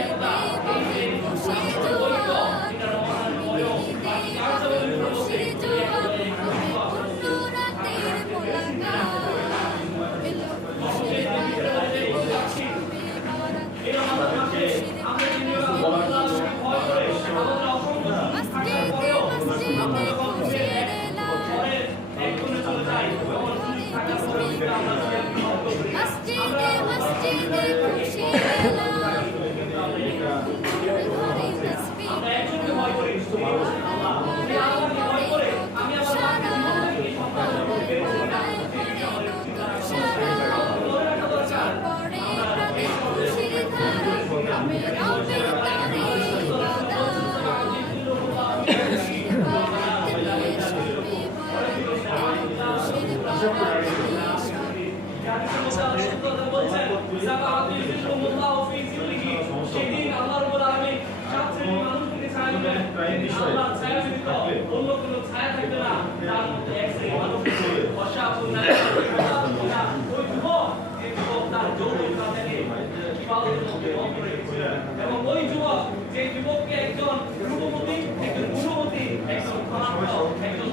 একতা এই যে রাষ্ট্র গঠিত এটা রমজান বয়স বাকি আরো বলতে সেদিন আল্লাহ রাব্বুল আলামিন সাত শ্রেণীর মানুষকে ছায়া দিবেন। আল্লাহ ছায়া ব্যতীত অন্য কোনো ছায়া থাকবে না। তার মধ্যে এক শ্রেণীর মানুষ অসাবধান না ওই যুবক যে যুবক তার যৌবনকাল থেকে ইবাদতের মধ্যে রত রেখেছিল এবং ওই যুবক যে যুবককে একজন রূপবতী, একজন গুণবতী, একজন ধনাঢ্য, একজন